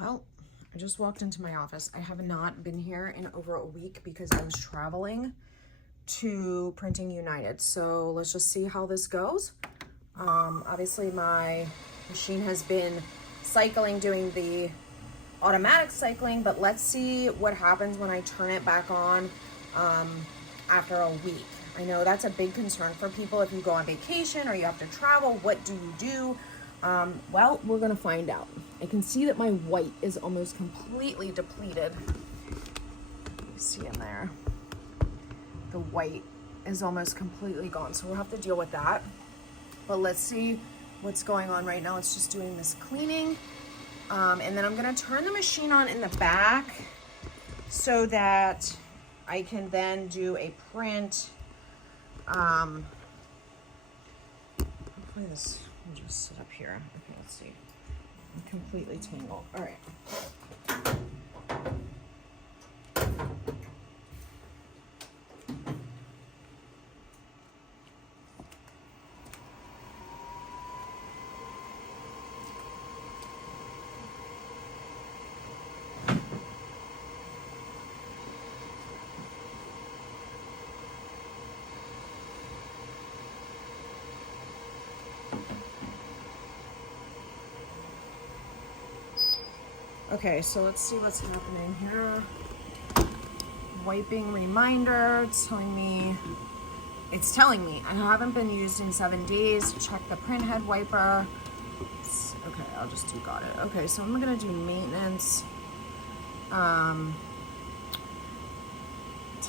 Well, I just walked into my office. I have not been here in over a week because I was traveling to Printing United. So let's just see how this goes. Obviously my machine has been cycling, doing the automatic cycling, but let's see what happens when I turn it back on after a week. I know that's a big concern for people. If you go on vacation or you have to travel, what do you do? Well, we're gonna find out. I can see that my white is almost completely depleted. You see in there, the white is almost completely gone. So we'll have to deal with that. But let's see what's going on right now. It's just doing this cleaning. And then I'm gonna turn the machine on in the back so that I can then do a print. Hopefully this will just sit up here. Okay, let's see. I'm completely tangled. All right. Okay, so let's see what's happening here. Wiping reminder, it's telling me I haven't been used in 7 days. Check the print head wiper. Okay, I'll just do got it. Okay, so I'm gonna do maintenance.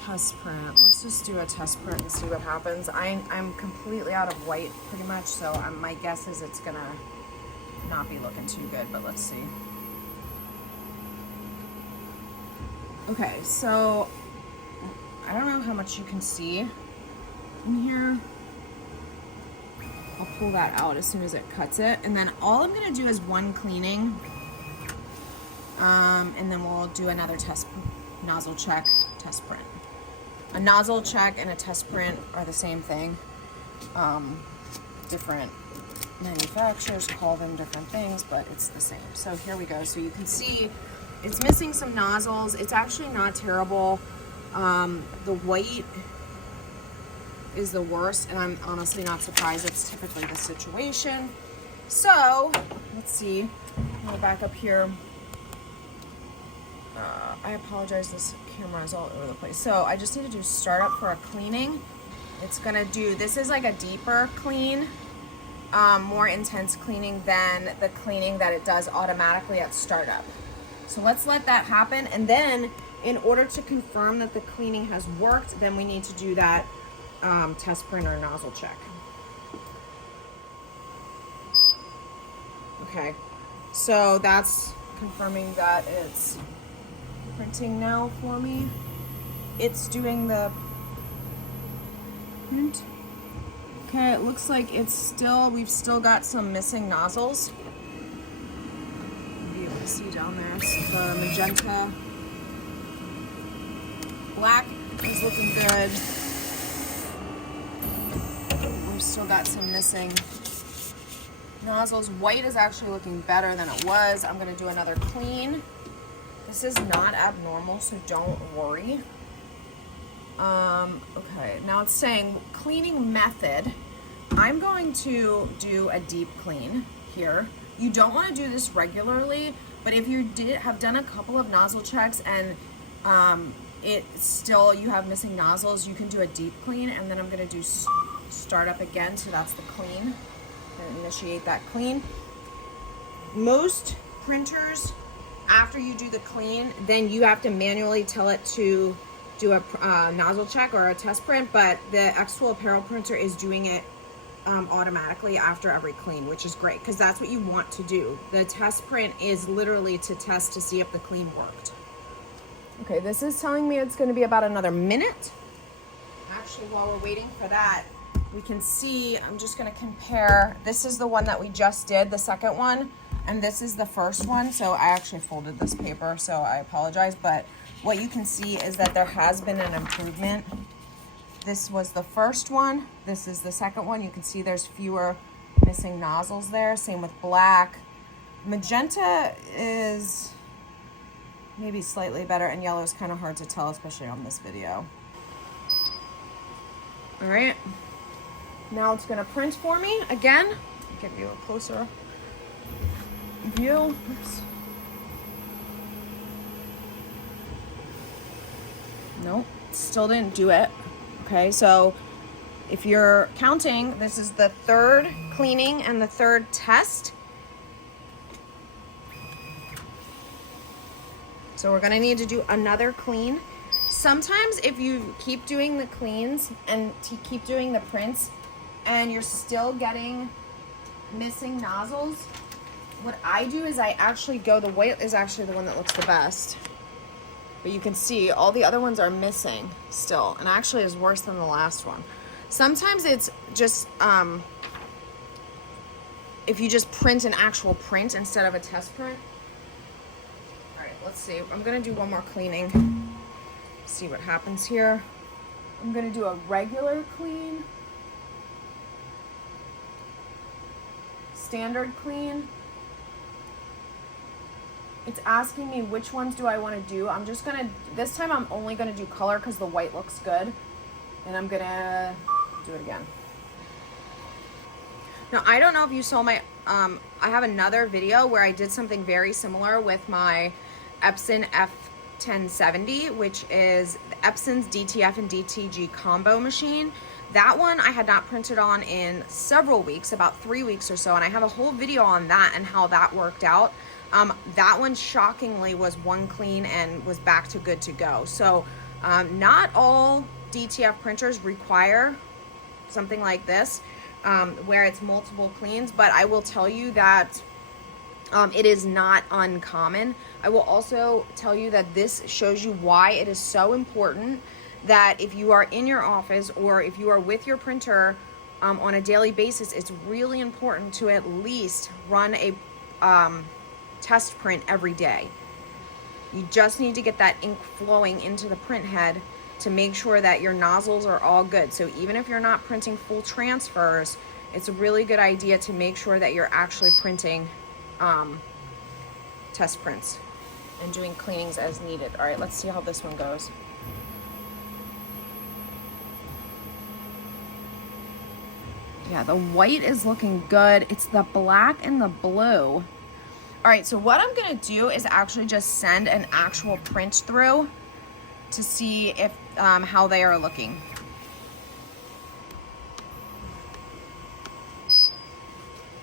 Test print. Let's just do a test print and see what happens. I'm completely out of white pretty much, so my guess is it's gonna not be looking too good, but let's see. Okay, so I don't know how much you can see in here. I'll pull that out as soon as it cuts it. And then all I'm gonna do is one cleaning. And then we'll do another test, nozzle check, test print. A nozzle check and a test print are the same thing. Different manufacturers call them different things, but it's the same. So here we go. So you can see it's missing some nozzles. It's actually not terrible. The white is the worst, and I'm honestly not surprised. It's typically the situation. So let's see. I'll go back up here. I apologize, this camera is all over the place. So I just need to do startup for a cleaning. It's gonna do, this is like a deeper clean, more intense cleaning than the cleaning that it does automatically at startup. So let's let that happen. And then in order to confirm that the cleaning has worked, then we need to do that test print or nozzle check. Okay, so that's confirming that it's printing now for me. It's doing the print. Okay, it looks like we've still got some missing nozzles. You'll be able to see down there. So the magenta. Black is looking good. We've still got some missing nozzles. White is actually looking better than it was. I'm gonna do another clean. This is not abnormal, so don't worry. Okay, now it's saying cleaning method. I'm going to do a deep clean here. You don't want to do this regularly, but if you have done a couple of nozzle checks and you have missing nozzles, you can do a deep clean, and then I'm going to do startup again. So that's the clean. And initiate that clean. Most printers, after you do the clean, then you have to manually tell it to do a nozzle check or a test print, but the xTool Apparel Printer is doing it automatically after every clean, which is great because that's what you want to do. The test print is literally to test to see if the clean worked. Okay, this is telling me it's going to be about another minute. Actually, while we're waiting for that, we can see, I'm just going to compare. This is the one that we just did, the second one, and this is the first one. So I actually folded this paper, so I apologize, but what you can see is that there has been an improvement. This was the first one. This is the second one. You can see there's fewer missing nozzles there. Same with black. Magenta is maybe slightly better, and yellow is kind of hard to tell, especially on this video. All right, now it's gonna print for me again. I'll give you a closer view. Oops. Nope, still didn't do it. Okay, so if you're counting, this is the third cleaning and the third test. So we're gonna need to do another clean. Sometimes if you keep doing the cleans and keep doing the prints and you're still getting missing nozzles, what I do is I actually go, the white is actually the one that looks the best. But you can see all the other ones are missing still, and actually is worse than the last one. Sometimes it's just, if you just print an actual print instead of a test print. All right, let's see. I'm gonna do one more cleaning. See what happens here. I'm gonna do a regular clean, standard clean. It's asking me which ones do I want to do. I'm just gonna, this time I'm only gonna do color because the white looks good. And I'm gonna do it again. Now, I don't know if you saw my, I have another video where I did something very similar with my Epson F1070, which is Epson's DTF and DTG combo machine. That one I had not printed on in several weeks, about 3 weeks or so, and I have a whole video on that and how that worked out. That one shockingly was one clean and was back to good to go. So not all DTF printers require something like this where it's multiple cleans, but I will tell you that it is not uncommon. I will also tell you that this shows you why it is so important that if you are in your office or if you are with your printer on a daily basis, it's really important to at least run a test print every day. You just need to get that ink flowing into the print head to make sure that your nozzles are all good. So even if you're not printing full transfers, it's a really good idea to make sure that you're actually printing test prints and doing cleanings as needed. All right, let's see how this one goes. Yeah, the white is looking good. It's the black and the blue. All right, so what I'm gonna do is actually just send an actual print through to see if how they are looking.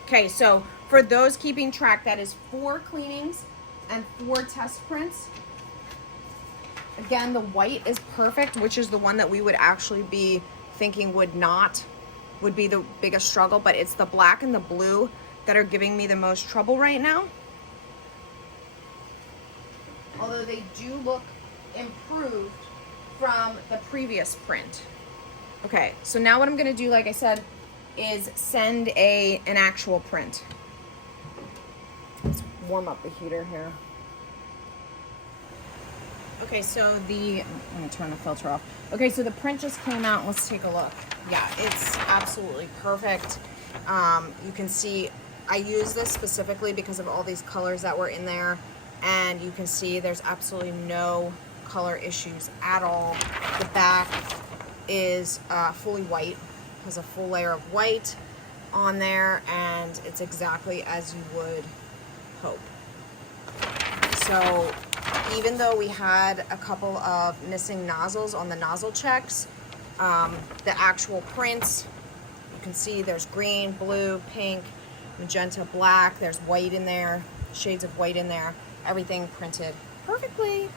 Okay, so for those keeping track, that is 4 cleanings and 4 test prints. Again, the white is perfect, which is the one that we would actually be thinking would be the biggest struggle, but it's the black and the blue that are giving me the most trouble right now. Although they do look improved from the previous print. Okay, so now what I'm gonna do, like I said, is send an actual print. Let's warm up the heater here. Okay, so let me turn the filter off. Okay, so the print just came out. Let's take a look. Yeah, it's absolutely perfect. You can see I use this specifically because of all these colors that were in there. And you can see there's absolutely no color issues at all. The back is fully white, has a full layer of white on there, and it's exactly as you would hope. So even though we had a couple of missing nozzles on the nozzle checks, the actual prints, you can see there's green, blue, pink, magenta, black, there's white in there, shades of white in there. Everything printed perfectly.